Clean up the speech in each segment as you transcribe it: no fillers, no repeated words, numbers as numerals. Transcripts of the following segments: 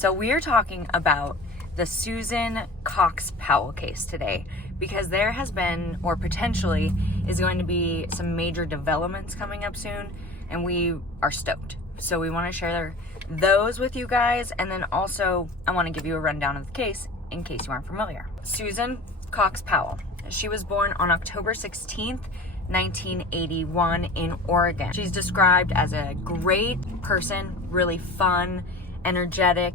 So we are talking about the Susan Cox Powell case today because there has been, or potentially is going to be, some major developments coming up soon, and we are stoked. So we want to share those with you guys, and then also I want to give you a rundown of the case in case you aren't familiar. Susan Cox Powell. She was born on October 16th, 1981 in Oregon. She's described as a great person, really fun, energetic,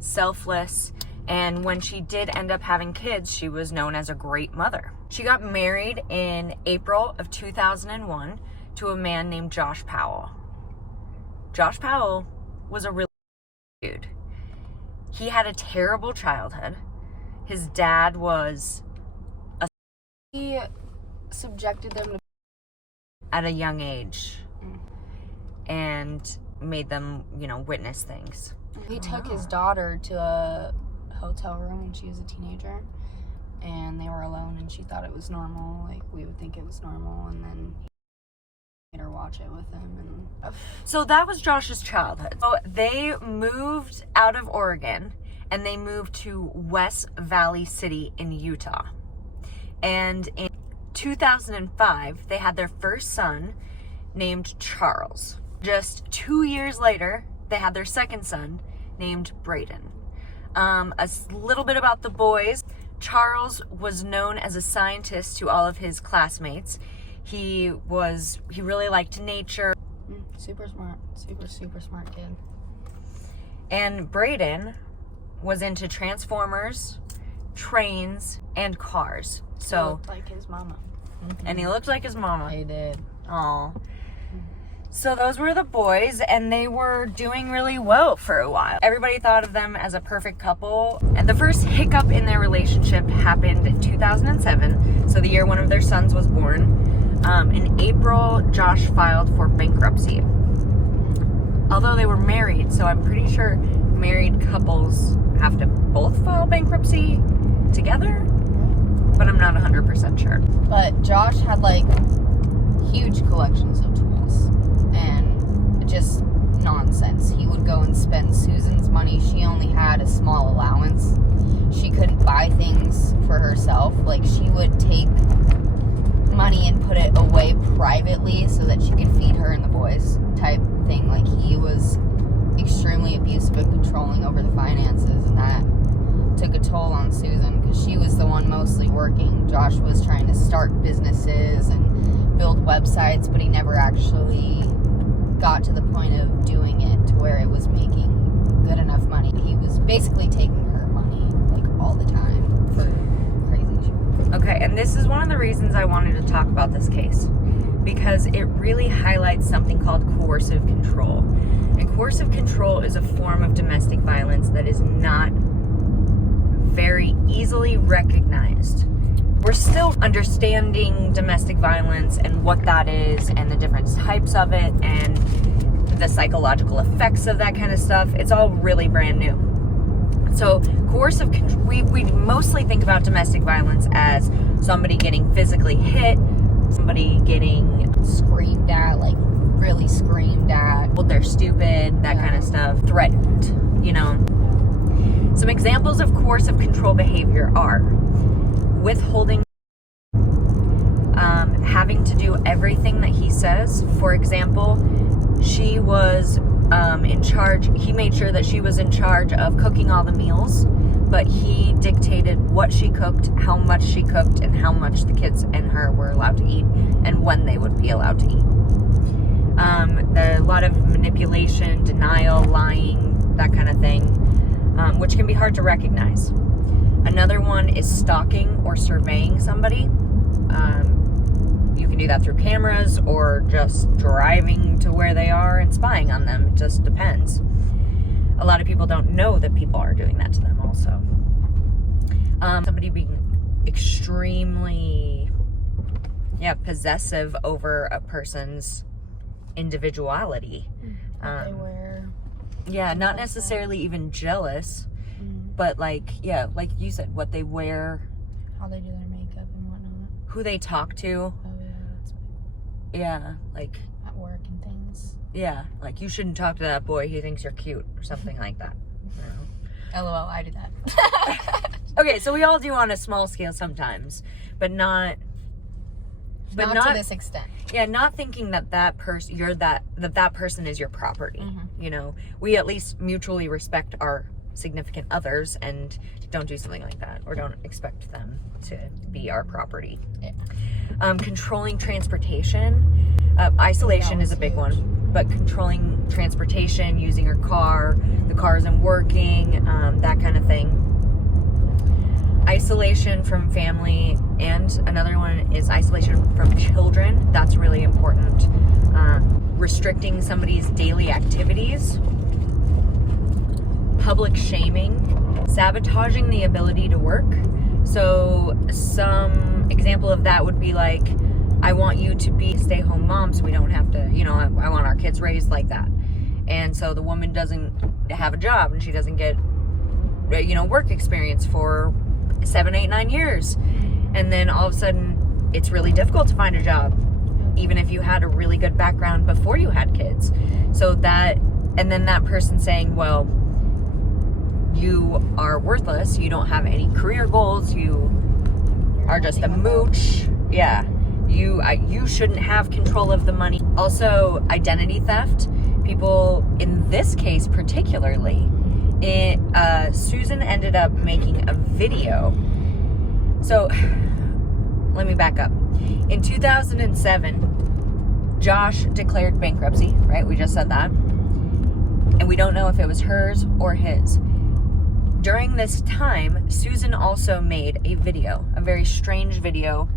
selfless, and when she did end up having kids, she was known as a great mother. She got married in April of 2001 to a man named Josh Powell. Josh Powell was a really dude. He had a terrible childhood. His dad was He subjected them to at a young age and made them, witness things. He took his daughter to a hotel room when she was a teenager, and they were alone, and she thought it was normal, like we would think it was normal, and then he made her watch it with him. And so that was Josh's childhood. So they moved out of Oregon and they moved to West Valley City in Utah. And in 2005, they had their first son named Charles. Just 2 years later, they had their second son named Braden. A little bit about the boys. Charles was known as a scientist to all of his classmates. He really liked nature. Super smart. Super smart kid. And Braden was into Transformers, trains, and cars. He looked like his mama. And he looked like his mama. He did. Aw. So those were the boys, and they were doing really well for a while. Everybody thought of them as a perfect couple. And the first hiccup in their relationship happened in 2007, so the year one of their sons was born. In April, Josh filed for bankruptcy. Although they were married, so I'm pretty sure married couples have to both file bankruptcy together, but I'm not 100% sure. But Josh had huge collections of tools and just nonsense. He would go and spend Susan's money. She only had a small allowance. She couldn't buy things for herself. She would take money and put it away privately so that she could feed her and the boys type thing. He was extremely abusive and controlling over the finances, and that took a toll on Susan because she was the one mostly working. Josh was trying to start businesses and build websites, but he never actually got to the point of doing it to where it was making good enough money. He was basically taking her money all the time for crazy shit. Okay, and this is one of the reasons I wanted to talk about this case, because it really highlights something called coercive control. And coercive control is a form of domestic violence that is not very easily recognized. We're still understanding domestic violence and what that is and the different types of it and the psychological effects of that kind of stuff. It's all really brand new. So coercive control, we mostly think about domestic violence as somebody getting physically hit, somebody getting Screamed at, really screamed at. well, they're stupid, that kind of stuff, threatened, Some examples of coercive control behavior are withholding, having to do everything that he says. For example, she was in charge, he made sure that she was in charge of cooking all the meals, but he dictated what she cooked, how much she cooked, and how much the kids and her were allowed to eat, and when they would be allowed to eat. A lot of manipulation, denial, lying, that kind of thing, which can be hard to recognize. Another one is stalking or surveying somebody. You can do that through cameras or just driving to where they are and spying on them. It just depends. A lot of people don't know that people are doing that to them also. Somebody being extremely, possessive over a person's individuality. What they wear. Yeah, not necessarily even jealous, but like you said, what they wear, How they do their makeup and whatnot. who they talk to. Oh yeah, that's Yeah, like at work and things. yeah, like you shouldn't talk to that boy, he thinks you're cute or something like that. You know? LOL, I do that. Okay, so we all do on a small scale sometimes, but not not to this extent. Yeah, not thinking that person that person is your property. Mm-hmm. You know, we at least mutually respect our significant others and don't do something like that, or don't expect them to be our property. Yeah. Controlling transportation. Isolation is a big one, but controlling transportation, using her car, the car isn't working, that kind of thing. Isolation from family, and another one is isolation from children. That's really important. Restricting somebody's daily activities. Public shaming. Sabotaging the ability to work. So some example of that would be like, I want you to be a stay-home mom so we don't have to, you know, I want our kids raised like that. And so the woman doesn't have a job and she doesn't get, you know, work experience for 7, 8, 9 years. And then all of a sudden it's really difficult to find a job, even if you had a really good background before you had kids. So that, and then that person saying, well, you are worthless, you don't have any career goals, you are just a mooch. Yeah. You shouldn't have control of the money. Also, identity theft. People, in this case particularly, Susan ended up making a video. So, let me back up. In 2007, Josh declared bankruptcy, right? We just said that. And we don't know if it was hers or his. During this time, Susan also made a video, a very strange video,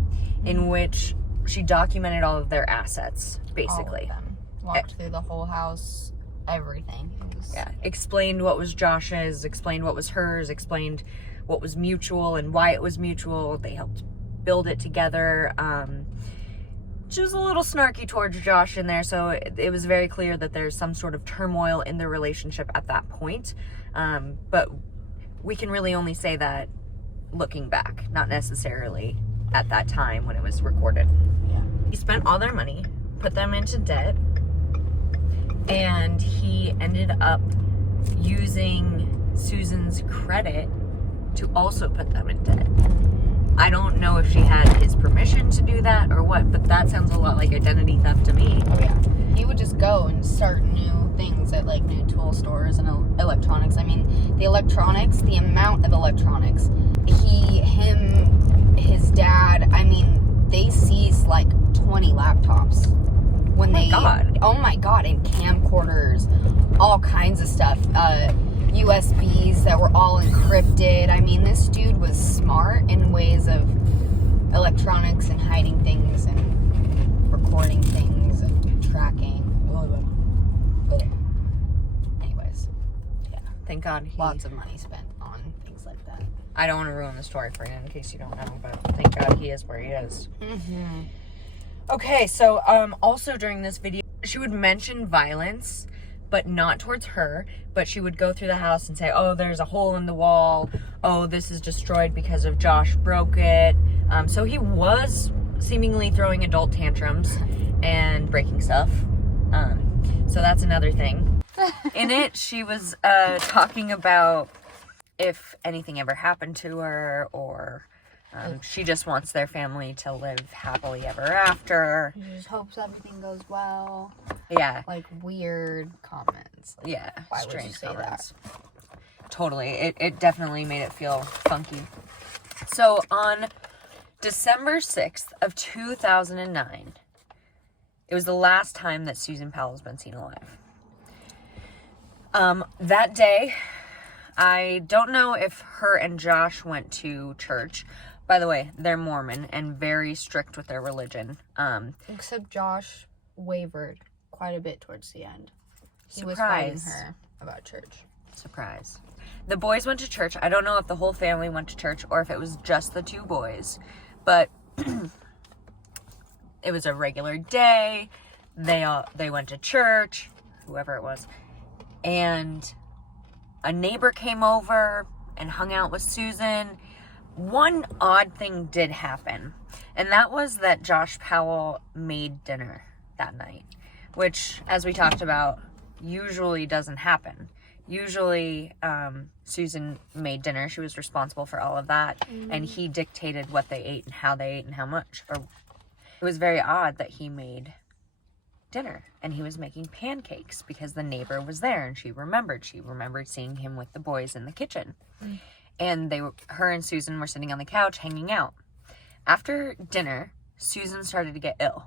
in which she documented all of their assets, basically. All of them. Walked through the whole house, everything. Yeah, explained what was Josh's, explained what was hers, explained what was mutual and why it was mutual. They helped build it together. She was a little snarky towards Josh in there, so it was very clear that there's some sort of turmoil in their relationship at that point. But we can really only say that looking back, not necessarily at that time when it was recorded. Yeah. He spent all their money, put them into debt, and he ended up using Susan's credit to also put them in debt. I don't know if she had his permission to do that or what, but that sounds a lot like identity theft to me. Oh yeah. He would just go and start new things at like new tool stores and electronics. I mean, the electronics, the amount of electronics. His dad, I mean, they seized like 20 laptops. When oh my god, and camcorders, all kinds of stuff. USBs that were all encrypted. I mean, this dude was smart in ways of electronics and hiding things and recording things and tracking. But anyways, yeah. Thank God Lots of money spent on things like that. I don't want to ruin the story for you in case you don't know, but thank God he is where he is. Mm-hmm. Okay, so also during this video, she would mention violence, but not towards her, but she would go through the house and say, oh, there's a hole in the wall, oh, this is destroyed because of Josh broke it. So he was seemingly throwing adult tantrums and breaking stuff. So that's another thing. In it, she was talking about if anything ever happened to her, or she just wants their family to live happily ever after. She just hopes everything goes well. Yeah. Like weird comments. Like, yeah. why would you Strange say comments. that? Totally. It definitely made it feel funky. So on December 6th of 2009, it was the last time that Susan Powell's been seen alive. That day, I don't know if her and Josh went to church. By the way, they're Mormon and very strict with their religion. Except Josh wavered quite a bit towards the end. He was Surprise. fighting her about church. Surprise. The boys went to church. I don't know if the whole family went to church or if it was just the two boys. But it was a regular day. They went to church, whoever it was. And a neighbor came over and hung out with Susan. One odd thing did happen, and that was that Josh Powell made dinner that night, which, as we talked about, usually doesn't happen. usually Susan made dinner. She was responsible for all of that. And he dictated what they ate and how they ate and how much. Or it was very odd that he made dinner and he was making pancakes because the neighbor was there and she remembered seeing him with the boys in the kitchen. And her and Susan were sitting on the couch hanging out. After dinner, Susan started to get ill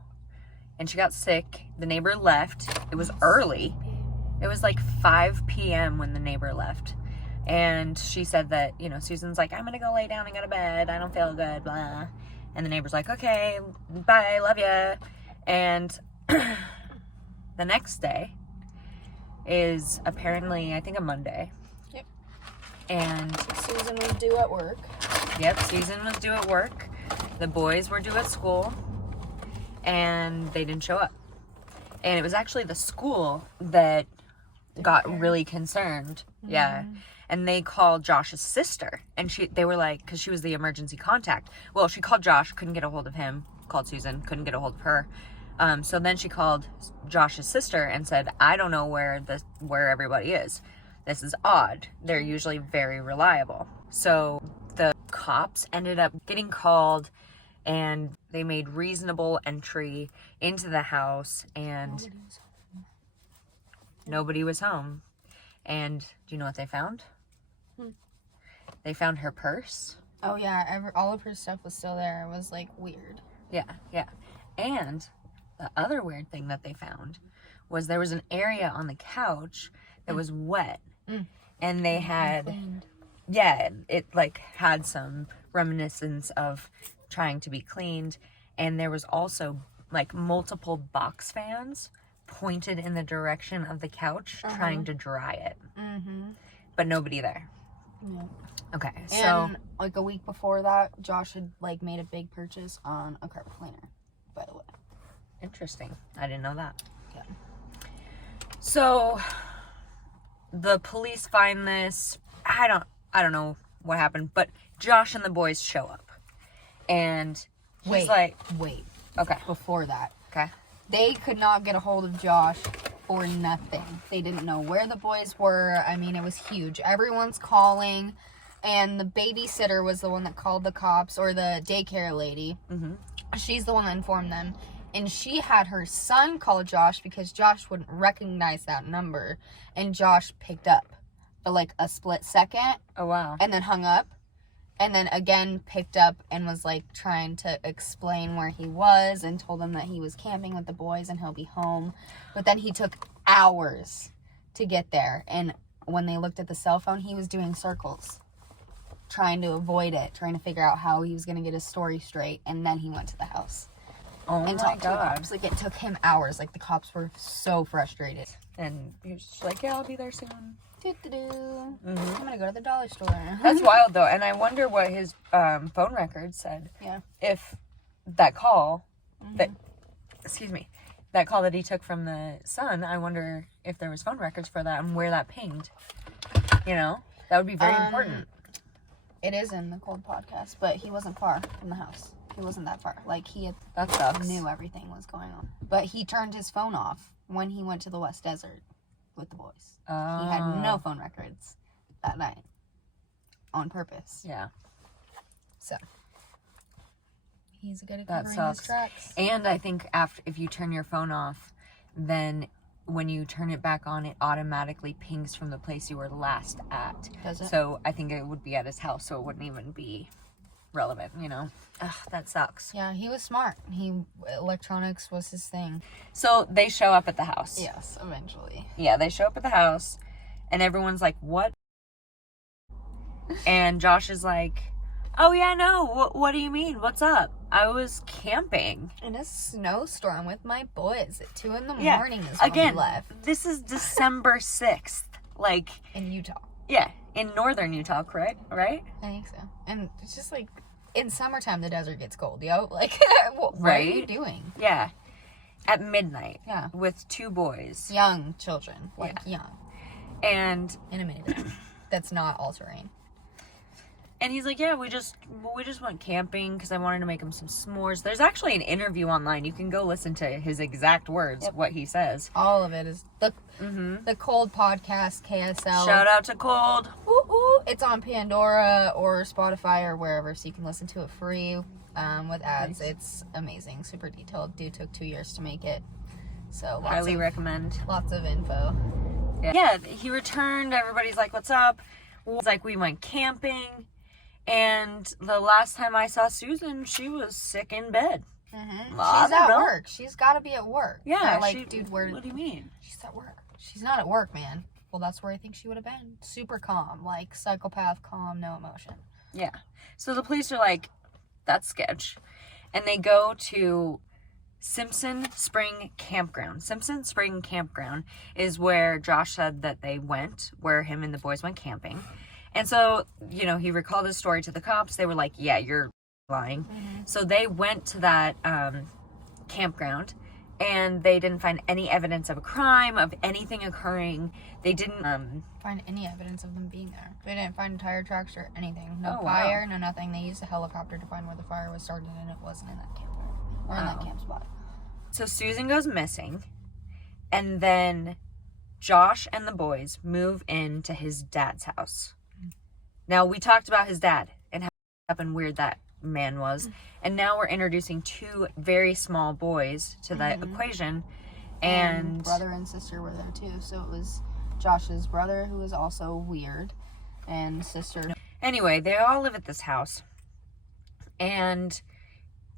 and she got sick. The neighbor left. It was early. It was like 5 p.m. when the neighbor left. And she said that, Susan's like, I'm going to go lay down and go to bed. I don't feel good, blah. And the neighbor's like, okay, bye, love ya. And the next day is apparently, I think, a Monday. Yep. And Susan was due at work. Yep, Susan was due at work. The boys were due at school. And they didn't show up. And it was actually the school that got really concerned. Yeah. And they called Josh's sister. And they were like, because she was the emergency contact. Well, she called Josh, couldn't get a hold of him. Called Susan, couldn't get a hold of her. So then she called Josh's sister and said, I don't know where everybody is. This is odd. They're usually very reliable. So the cops ended up getting called and they made reasonable entry into the house and nobody was home. And do you know what they found? They found her purse. Oh yeah, all of her stuff was still there. It was like weird. Yeah. And the other weird thing that they found was there was an area on the couch that was wet. And they had, it like had some reminiscence of trying to be cleaned. And there was also like multiple box fans pointed in the direction of the couch trying to dry it. But nobody there. No. Okay, so. And like a week before that, Josh had like made a big purchase on a carpet cleaner, by the way. Interesting. I didn't know that. Yeah. So the police find this. I don't know what happened, but Josh and the boys show up. And he's wait. Okay. Before that. Okay. They could not get a hold of Josh for nothing. They didn't know where the boys were. I mean, it was huge. Everyone's calling. And the babysitter was the one that called the cops, or the daycare lady. She's the one that informed them. And she had her son call Josh because Josh wouldn't recognize that number. And Josh picked up for like a split second. Oh, wow. And then hung up. And then again picked up and was like trying to explain where he was and told them that he was camping with the boys and he'll be home. But then he took hours to get there. And when they looked at the cell phone, he was doing circles, trying to avoid it, trying to figure out how he was going to get his story straight. And then he went to the house. Oh and my talked to the God. cops. Like, it took him hours. Like, the cops were so frustrated. And he was just like, yeah, I'll be there soon. I'm gonna go to the dollar store. That's wild, though. And I wonder what his phone record said. Yeah. If that call, that call that he took from the son, I wonder if there was phone records for that and where that pinged. That would be very important. It is in the Cold podcast, but he wasn't far from the house. He wasn't that far. Like, That sucks. knew everything was going on. But he turned his phone off when he went to the West Desert with the boys. He had no phone records that night. On purpose. Yeah. So. He's good at That covering his sucks. tracks. And I think if you turn your phone off, then when you turn it back on, it automatically pings from the place you were last at. Does it? So I think it would be at his house, so it wouldn't even be relevant, Ugh, that sucks. Yeah, he was smart. Electronics was his thing. So they show up at the house. Yes, eventually. Yeah, they show up at the house, and everyone's like, what? And Josh is like, oh yeah, no, what do you mean? What's up? I was camping. In a snowstorm with my boys at 2 a.m. is when Again, we left. this is December 6th. Like, In Utah. yeah, in northern Utah, correct? Right? I think so. And it's just like, in summertime, the desert gets cold, yo. Like, what are Right? you doing? Yeah. At midnight. Yeah. With 2 boys. Young children. Like, young. And In a minivan. That's not all-terrain. And he's like, yeah, we just went camping because I wanted to make him some s'mores. There's actually an interview online. You can go listen to his exact words, what he says. All of it is the Cold podcast, KSL. Shout out to Cold. Woo-hoo. It's on Pandora or Spotify or wherever, so you can listen to it free with ads. Nice. It's amazing, super detailed. Dude took 2 years to make it, so highly recommend. Lots of info. Yeah, he returned. Everybody's like, "What's up?" It's like we went camping. And the last time I saw Susan, she was sick in bed. Mm-hmm. She's at work. She's got to be at work. Yeah. Like, dude, what do you mean? She's at work. She's not at work, man. Well, that's where I think she would have been. Super calm. Like, psychopath calm, no emotion. Yeah. So the police are like, that's sketch. And they go to Simpson Spring Campground. Simpson Spring Campground is where Josh said that they went, where him and the boys went camping. And so, you know, he recalled his story to the cops. They were like, yeah, you're lying. Mm-hmm. So they went to that campground, and they didn't find any evidence of a crime, of anything occurring. They didn't find any evidence of them being there. They didn't find tire tracks or anything. No fire, no nothing. They used a helicopter to find where the fire was started, and it wasn't in that campground or in that camp spot. So Susan goes missing, and then Josh and the boys move into his dad's house. Now, we talked about his dad and how weird that man was. And now we're introducing 2 very small boys to the equation. And brother and sister were there, too. So it was Josh's brother, who was also weird, and sister. Anyway, they all live at this house. And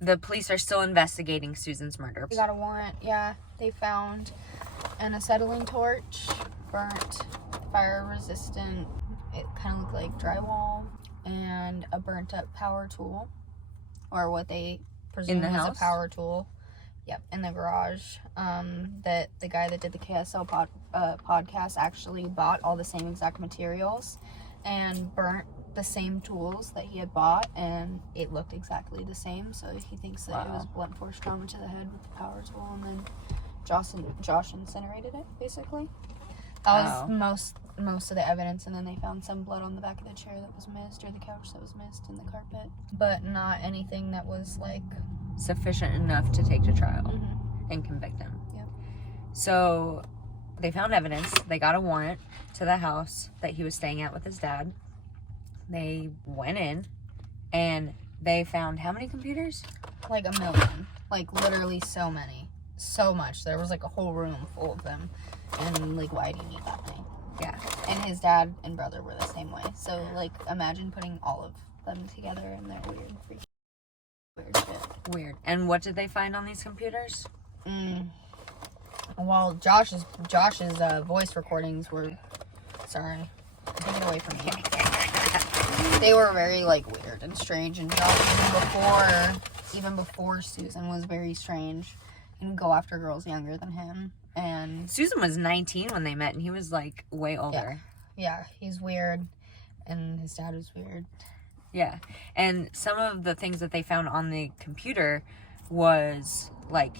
the police are still investigating Susan's murder. They got a warrant, yeah. They found an acetylene torch, burnt, fire-resistant. It kind of looked like drywall, and a burnt up power tool, or what they presume was a power tool. Yep, in the garage. That the guy that did the KSL podcast actually bought all the same exact materials and burnt the same tools that he had bought, and it looked exactly the same. So he thinks that it was blunt force trauma to the head with the power tool, and then Josh incinerated it, basically. That was most of the evidence, and then they found some blood on the back of the chair that was missed, or the couch that was missed, in the carpet, but not anything that was like sufficient enough to take to trial and convict him. Yep. So they found evidence. They got a warrant to the house that he was staying at with his dad. They went in, and they found how many computers? Like 1 million. Like, literally so many. So much. There was like a whole room full of them. And, like, why do you need that many? Yeah. And his dad and brother were the same way. So, like, imagine putting all of them together and their weird shit. Weird. And what did they find on these computers? Well, Josh's voice recordings were... Sorry. Take it away from me. They were very, like, weird and strange. And Josh, even before Susan, was very strange. He would go after girls younger than him. And Susan was 19 when they met, and he was like way older. Yeah, he's weird, and his dad was weird. Yeah, and some of the things that they found on the computer was like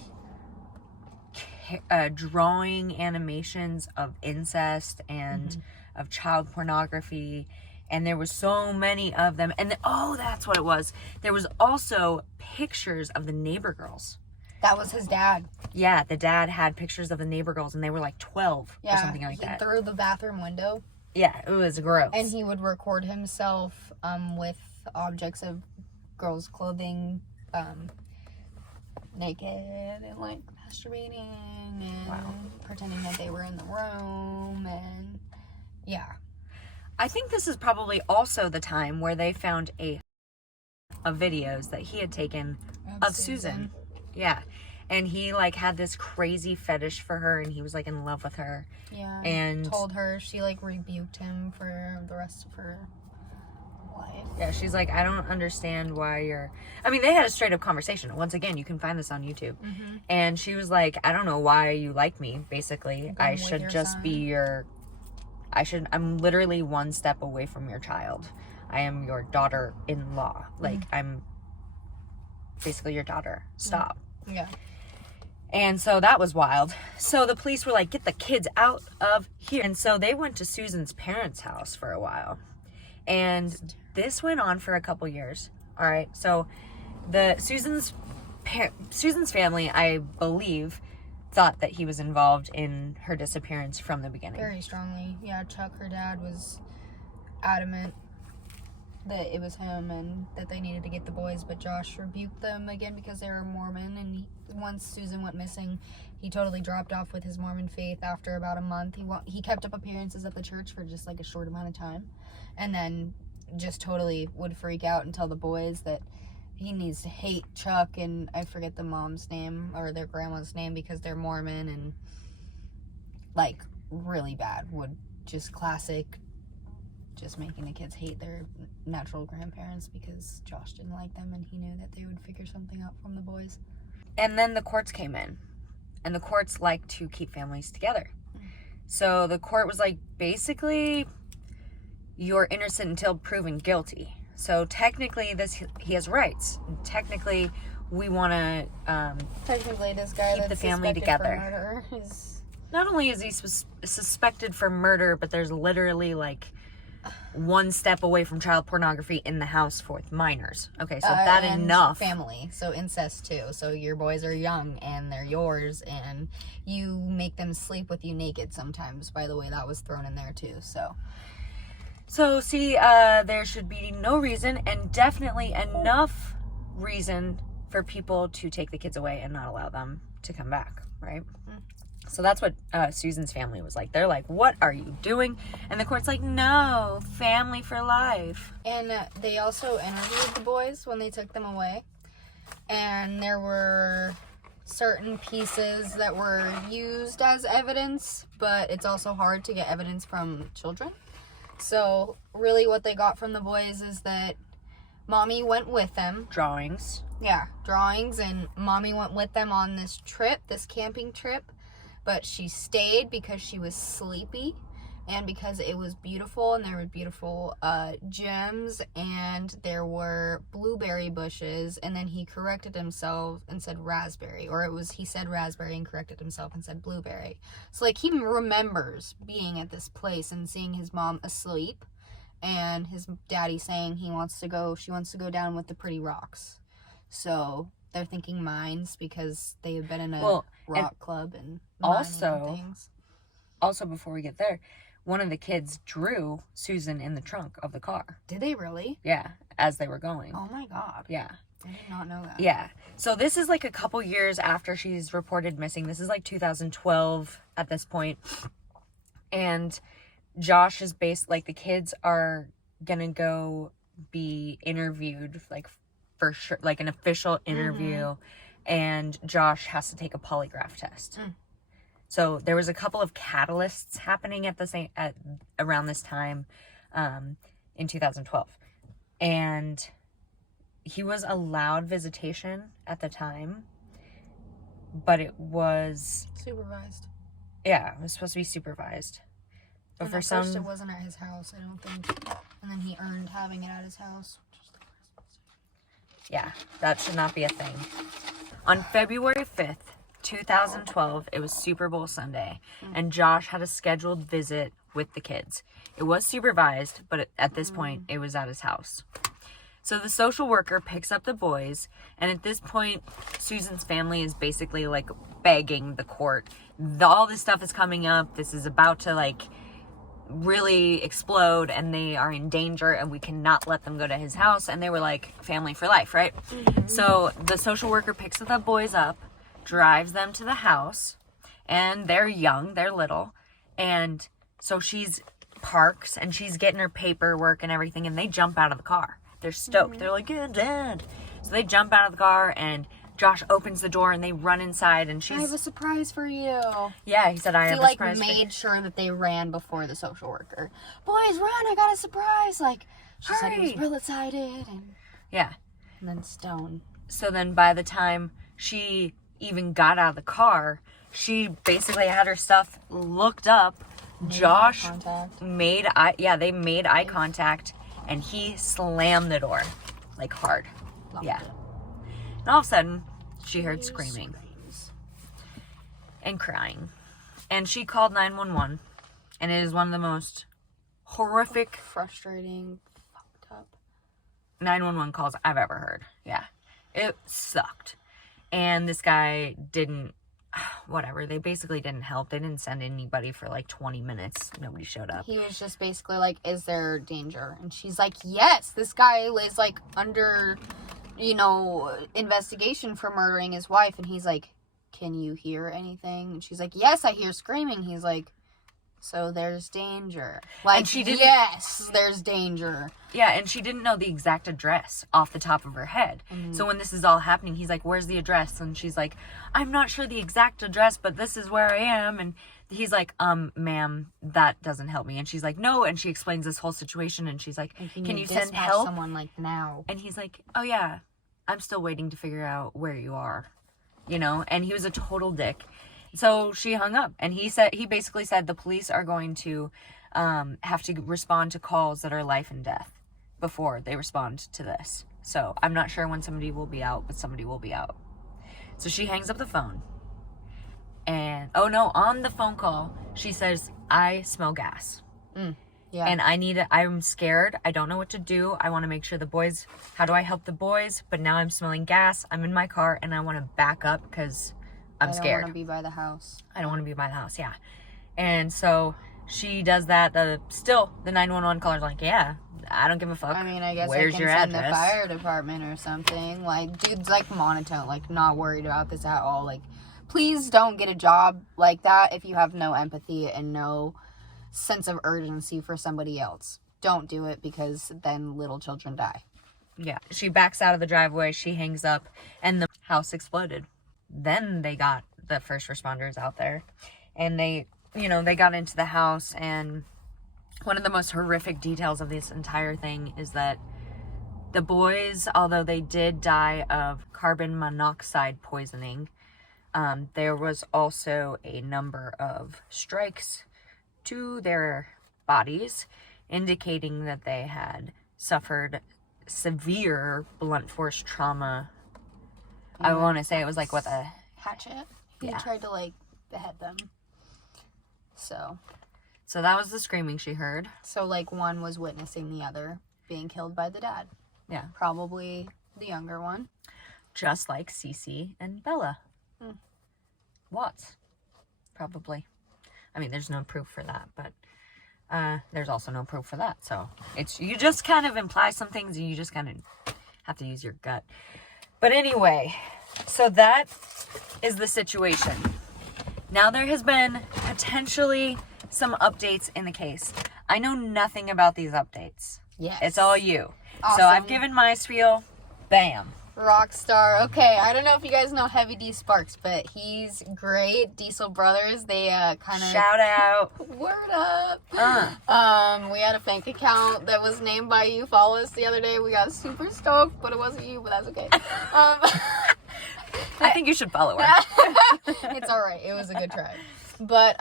drawing animations of incest and of child pornography, and there was so many of them. And that's what it was. There was also pictures of the neighbor girls. That was his dad. Yeah, the dad had pictures of the neighbor girls, and they were like 12 or something like that. Through the bathroom window. Yeah, it was gross. And he would record himself with objects of girls' clothing, naked and like masturbating and pretending that they were in the room, and yeah. I think this is probably also the time where they found of videos that he had taken of Susan. Yeah. And he like had this crazy fetish for her, and he was like in love with her. Yeah. And told her, she like rebuked him for the rest of her life. Yeah, she's like, I don't understand why they had a straight up conversation. Once again, you can find this on YouTube. And she was like, I don't know why you like me, basically. I should just be I'm literally one step away from your child. I am your daughter-in-law. Like, I'm basically your daughter. Stop. Yeah. And so that was wild. So the police were like, get the kids out of here. And so they went to Susan's parents' house for a while. And this went on for a couple years. All right. So Susan's family, I believe, thought that he was involved in her disappearance from the beginning. Very strongly. Yeah, Chuck, her dad, was adamant that it was him and that they needed to get the boys, but Josh rebuked them again because they were Mormon, and once Susan went missing, he totally dropped off with his Mormon faith after about a month. He kept up appearances at the church for just like a short amount of time, and then just totally would freak out and tell the boys that he needs to hate Chuck, and I forget the mom's name or their grandma's name because they're Mormon, and like really bad, would just classic, just making the kids hate their natural grandparents because Josh didn't like them and he knew that they would figure something out from the boys. And then the courts came in, and the courts like to keep families together. So the court was like, basically, you're innocent until proven guilty. So technically, he has rights. Technically, we want to technically this guy keep the family together. Not only is he suspected for murder, but there's literally like one step away from child pornography in the house with minors. Okay, so that and enough. Family, so incest too. So your boys are young and they're yours, and you make them sleep with you naked sometimes. By the way, that was thrown in there too. So see, there should be no reason, and definitely enough reason for people to take the kids away and not allow them to come back, right? So that's what Susan's family was like. They're like, what are you doing? And the court's like, no, family for life. And they also interviewed the boys when they took them away. And there were certain pieces that were used as evidence, but it's also hard to get evidence from children. So really what they got from the boys is that Mommy went with them. Drawings. Yeah, drawings. And Mommy went with them on this trip, this camping trip. But she stayed because she was sleepy and because it was beautiful, and there were beautiful gems, and there were blueberry bushes, and then he corrected himself and said raspberry, or he said raspberry and corrected himself and said blueberry. So like he remembers being at this place and seeing his mom asleep and his daddy saying she wants to go down with the pretty rocks. So they're thinking mines because they have been in a rock club and things. Also, before we get there, one of the kids drew Susan in the trunk of the car. Did they really? Yeah, as they were going. Oh my God. Yeah. I did not know that. Yeah. So this is like a couple years after she's reported missing. This is like 2012 at this point. And Josh is the kids are gonna go be interviewed, like, for sure, like an official interview, and Josh has to take a polygraph test. So there was a couple of catalysts happening around this time, in 2012, and he was allowed visitation at the time, but it was supervised. Yeah, it was supposed to be supervised, but and first it wasn't at his house, I don't think, and then he earned having it at his house. Yeah, that should not be a thing. On February 5th, 2012, it was Super Bowl Sunday, and Josh had a scheduled visit with the kids. It was supervised, but at this point, it was at his house. So the social worker picks up the boys, and at this point, Susan's family is basically, like, begging the court. All this stuff is coming up. This is about to, like, really explode, and they are in danger, and we cannot let them go to his house. And they were like, family for life, right? So the social worker picks the boys up, drives them to the house, and they're young, they're little, and so she's parks and she's getting her paperwork and everything, and they jump out of the car. They're stoked. They're like, yeah, Dad. So they jump out of the car, and Josh opens the door, and they run inside, and she's... I have a surprise for you. Yeah, he said, I have a surprise for you. He, made sure that they ran before the social worker. Boys, run, I got a surprise. Like, she said he was real excited. And... yeah. And then stone. So then by the time she even got out of the car, she basically had her stuff looked up. Josh made eye contact, and he slammed the door, like, hard. Yeah. And all of a sudden, she heard screaming and crying. And she called 911. And it is one of the most horrific, frustrating, fucked up 911 calls I've ever heard. Yeah. It sucked. And this guy didn't, whatever, they basically didn't help. They didn't send anybody for like 20 minutes. Nobody showed up. He was just basically like, is there danger? And she's like, yes, this guy is like under, investigation for murdering his wife. And he's like, can you hear anything? And she's like, yes, I hear screaming. He's like, so there's danger. Like, and she didn't, yes, there's danger. Yeah, and she didn't know the exact address off the top of her head. Mm-hmm. So when this is all happening, he's like, where's the address? And she's like, I'm not sure the exact address, but this is where I am. And he's like, ma'am, that doesn't help me. And she's like, no. And she explains this whole situation. And she's like, can you send help? Someone like now. And he's like, oh yeah, I'm still waiting to figure out where you are. And he was a total dick. So she hung up, and he basically said the police are going to have to respond to calls that are life and death before they respond to this. So I'm not sure when somebody will be out, but somebody will be out. So she hangs up the phone, and on the phone call, she says, I smell gas. Yeah. And I'm scared. I don't know what to do. I want to make sure how do I help the boys? But now I'm smelling gas. I'm in my car, and I want to back up because I'm scared. I don't want to be by the house. I don't want to be by the house, yeah. And so she does that. The 911 caller's like, yeah, I don't give a fuck. I mean, I guess Where's I can your send address? the fire department or something. Like, dude's like monotone, like not worried about this at all. Like, please don't get a job like that if you have no empathy and no sense of urgency for somebody else. Don't do it, because then little children die. Yeah. She backs out of the driveway. She hangs up, and the house exploded. Then they got the first responders out there, and they got into the house. And one of the most horrific details of this entire thing is that the boys, although they did die of carbon monoxide poisoning, there was also a number of strikes to their bodies, indicating that they had suffered severe blunt force trauma. I want to say it was like with a hatchet. He tried to like behead them. So that was the screaming she heard. So like one was witnessing the other being killed by the dad. Yeah. Probably the younger one. Just like Cece and Bella. Watts. Probably. I mean, there's no proof for that, but there's also no proof for that. So you just kind of imply some things, and you just kind of have to use your gut. But anyway, so that is the situation. Now there has been potentially some updates in the case. I know nothing about these updates. Yes. It's all you. Awesome. So I've given my spiel. Bam. Rockstar. Okay, I don't know if you guys know Heavy D Sparks, but he's great. Diesel Brothers, they kind of... Shout out. Word up. We had a bank account that was named by you. Follow us the other day. We got super stoked, but it wasn't you, but that's okay. I think you should follow her. It's alright. It was a good try. But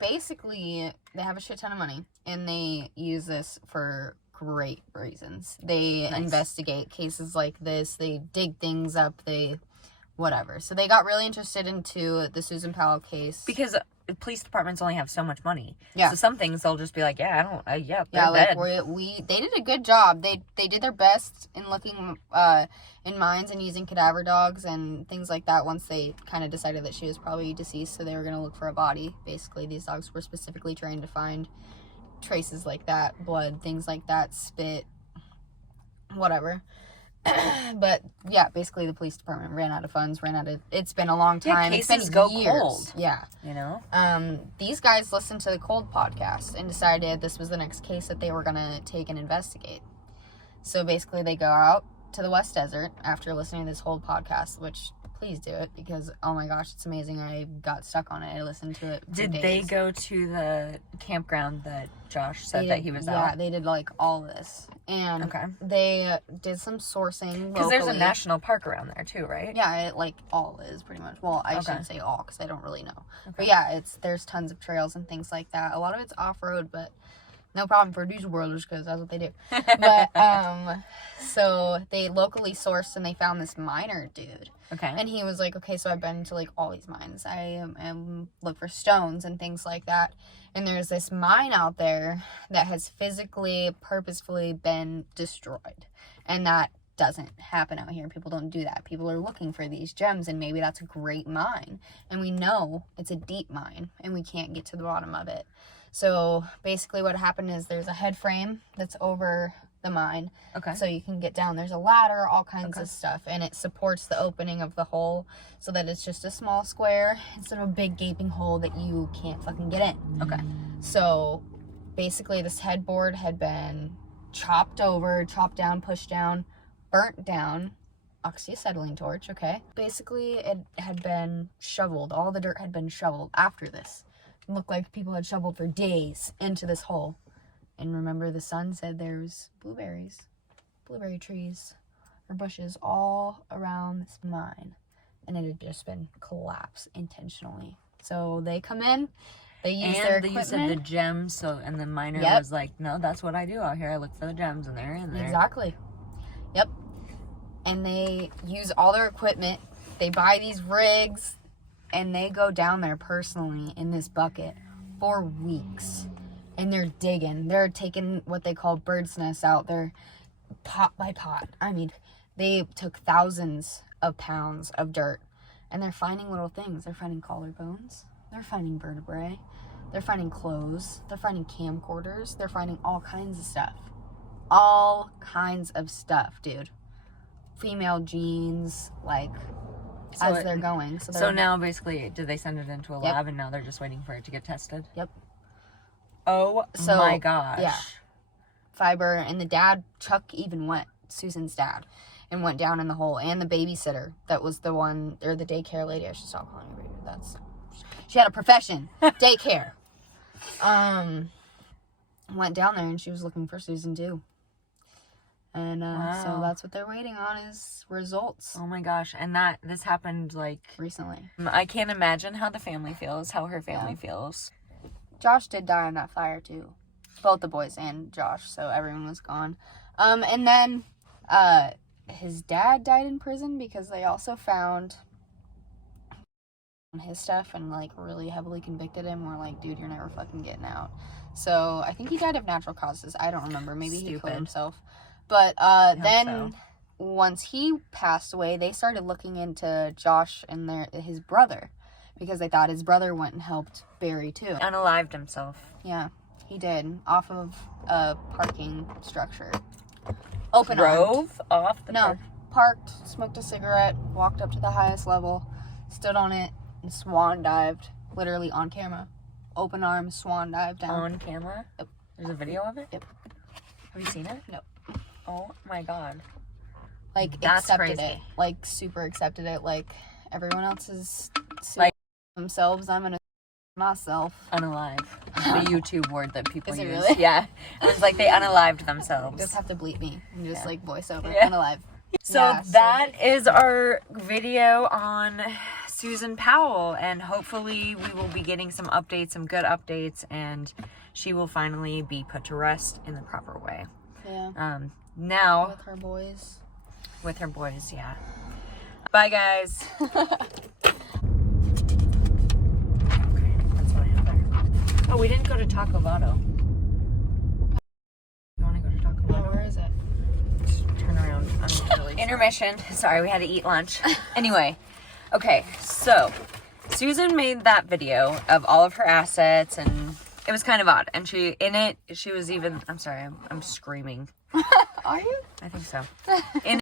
basically, they have a shit ton of money, and they use this for great reasons. They investigate cases like this. They dig things up. Whatever. So they got really interested into the Susan Powell case. Because police departments only have so much money. Yeah. So some things they'll just be like, they're like dead. they did a good job. They did their best in looking in mines and using cadaver dogs and things like that once they kind of decided that she was probably deceased, so they were going to look for a body. Basically, these dogs were specifically trained to find traces like that, blood, things like that, spit, whatever. But yeah, basically the police department ran out of funds, it's been a long time. Yeah, it's been go years. Cold. Yeah. These guys listened to the Cold podcast and decided this was the next case that they were going to take and investigate. So basically they go out to the West Desert after listening to this whole podcast, which please do it, because oh my gosh, it's amazing. I got stuck on it. I listened to it for Did days. they go to the campground that Josh said that he was at? Yeah, they did like all this. And they did some sourcing because there's a national park around there too, right? Yeah, it like all is pretty much. Well, I shouldn't say all because I don't really know. But yeah, there's tons of trails and things like that. A lot of it's off-road, but No problem for news worlders, because that's what they do. But, so they locally sourced and they found this miner dude. Okay. And he was like, okay, so I've been to, like, all these mines. I look for stones and things like that. And there's this mine out there that has physically, purposefully been destroyed. And that doesn't happen out here. People don't do that. People are looking for these gems, and maybe that's a great mine. And we know it's a deep mine, and we can't get to the bottom of it. So basically what happened is there's a head frame that's over the mine. Okay. So you can get down. There's a ladder, all kinds of stuff. And it supports the opening of the hole so that it's just a small square instead of a big gaping hole that you can't fucking get in. Okay. So basically this headboard had been chopped over, chopped down, pushed down, burnt down. Oxyacetylene torch, okay? Basically it had been shoveled. All the dirt had been shoveled after this. It looked like people had shoveled for days into this hole. And remember, the son said there's blueberry trees or bushes all around this mine. And it had just been collapsed intentionally. So they come in, they use their equipment. You said the gems, so, and the miner was like, no, that's what I do out here. I look for the gems, and they're in there. Exactly. Yep. And they use all their equipment. They buy these rigs, and they go down there personally in this bucket for weeks. And they're digging. They're taking what they call bird's nests out there pot by pot. I mean, they took thousands of pounds of dirt. And they're finding little things. They're finding collarbones. They're finding vertebrae. They're finding clothes. They're finding camcorders. They're finding all kinds of stuff. All kinds of stuff, dude. Female jeans, like... as they're going. So now, basically, did they send it into a lab, and now they're just waiting for it to get tested? Yep. Oh, my gosh. Yeah. Fiber, and the dad, Chuck, even went, Susan's dad, and went down in the hole, and the babysitter, that was the one, or the daycare lady, I should stop calling her baby, she had a profession, daycare. Went down there, and she was looking for Susan, too. And so that's what they're waiting on is results. Oh my gosh. And this happened like... recently. I can't imagine how the family feels, how her family feels. Josh did die in that fire too. Both the boys and Josh, so everyone was gone. And then his dad died in prison because they also found his stuff and like really heavily convicted him. We're like, dude, you're never fucking getting out. So I think he died of natural causes. I don't remember. Maybe he killed himself. But then once he passed away, they started looking into Josh and his brother because they thought his brother went and helped bury too. Unalived himself. Yeah, he did, off of a parking structure. Drove off the parked, smoked a cigarette, walked up to the highest level, stood on it, and swan dived, literally on camera. Open arms, swan dive down. On camera? Yep. There's a video of it? Yep. Have you seen it? No. Oh my god. Like, that's accepted crazy. it. Like, super accepted it. Like, everyone else is like themselves. I'm gonna myself. Unalive. The YouTube word that people Is it use. really? Yeah. It was like they unalived themselves. Just have to bleep me and just like voice over. Yeah. Unalive. So that is our video on Susan Powell, and hopefully we will be getting some updates, some good updates, and she will finally be put to rest in the proper way. Yeah. Now with her boys. With her boys, yeah. Bye, guys. Okay, that's what I have there. Oh, we didn't go to Taco Lotto. You want to go to Taco Lotto? Where is it? Just turn around. I'm really intermission. Sorry, we had to eat lunch. Anyway, okay, so Susan made that video of all of her assets, and it was kind of odd. And she was even, I'm sorry, I'm screaming. Are you? I think so.